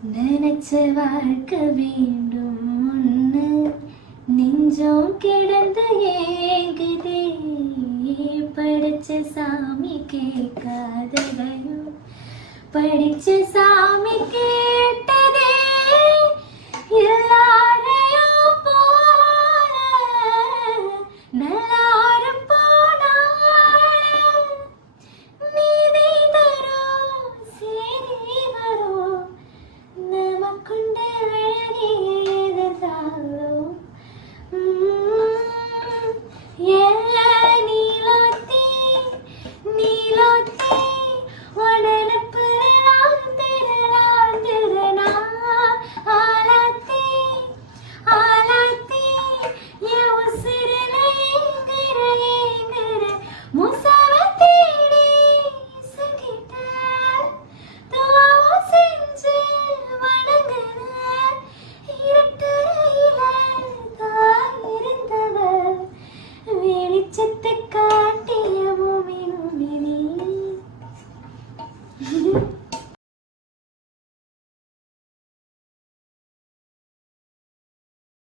நினைச்ச வாழ்க்க வேண்டும் ஒன்று நெஞ்சம் கிடந்து ஏங்குதே படிச்ச சாமி கேட்காததையும் படிச்ச சாமி கேட்டதே எல்லாரையும் போல நல்லாரும் போனாள் நீதி தரும் சரி வரும் நமக்குண்ட அழகியதாலோ நீலோத்தி நீலோத்தி உடனுப்பு வாழ்ந்துருனா ஆலாத்தி ஆலாத்தி என் உசிரில ஏங்குற முசாவ தேடி சகிட்ட துவாவும் செஞ்சு வணங்குற இருட்டுறையில தான் இருந்தவ வெளிச்சத்தை